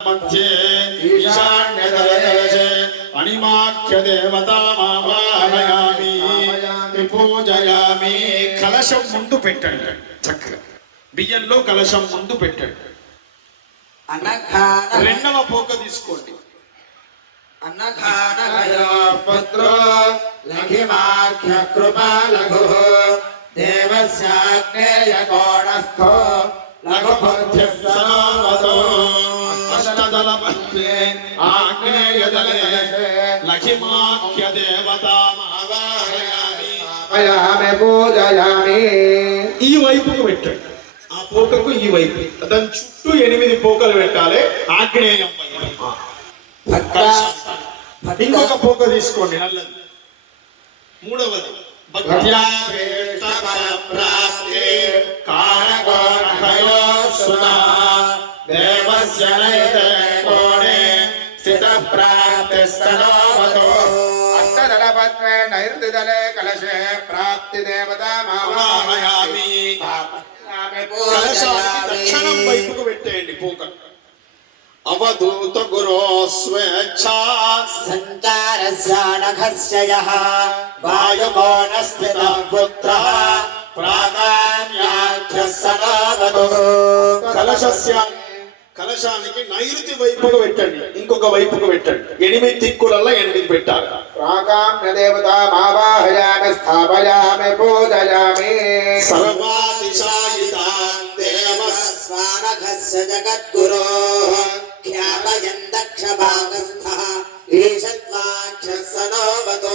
मध्ये ईशान्यतलकलशे అణిమాఖ్యదేవతామావాహయామి పూజయామి కలశం ముందు పెట్టండి చక్కగా బియ్యంలో కలశం ముందు పెట్టండి అనఘాన రెండవ పోక తీసుకోండి అనఘాన పుత్రో లఘిమాఖ్య కృపా లఘు దేవస్యాగ్నేయ కోణస్థో లఘుబుద్ధి సనావతో మధ్యే ఆగ్నేయదలే దేవతామావాహయామి పయామి పూజయామి ఈ వైపుకు పెట్టండి. ఆ పోకకు ఈ వైపు. దాని చుట్టూ ఎనిమిది పోకలు పెట్టాలి. ఆగ్నేయం వైపు. ఇంకొక పోక తీసుకోండి నల్లది. మూడవది. భక్త్యా దేవస్య స్థిత నైరుతిదలే కలశే ప్రాప్తి దేవతా అవాహయామి కలశానికి దక్షిణం వైపుకు పెట్టేయండి పోక అవధూత గురో స్వేచ్ఛా సంచారస్యానఘస్య యః వాయుకోణస్థిత పుత్ర ప్రాణాన్యాఖ్యసనావతో కలశస్య కలశానికి నైరుతి వైపుకు పెట్టండి ఇంకొక వైపుకు పెట్టండి. ఎనిమిది దిక్కులలో ఎనిమిది పెట్టాలి. ప్రాకామ్య దేవతామావాహయామి స్థాపయామి పూజయామి. సర్వాదిశాయితాన్ దేవస్ స్వానఘస్య జగద్గురో ఖ్యాపయన్ దక్షభాగస్థః ఈశత్వాక్షः సనోవతో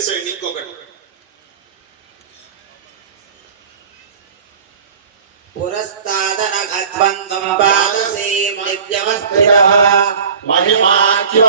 పెట్టేసేయండి ఇంకొకటి. పురస్తాదనఘద్వంద్వం పాదసీం నివ్యవస్థితः మహిమాఖ్యో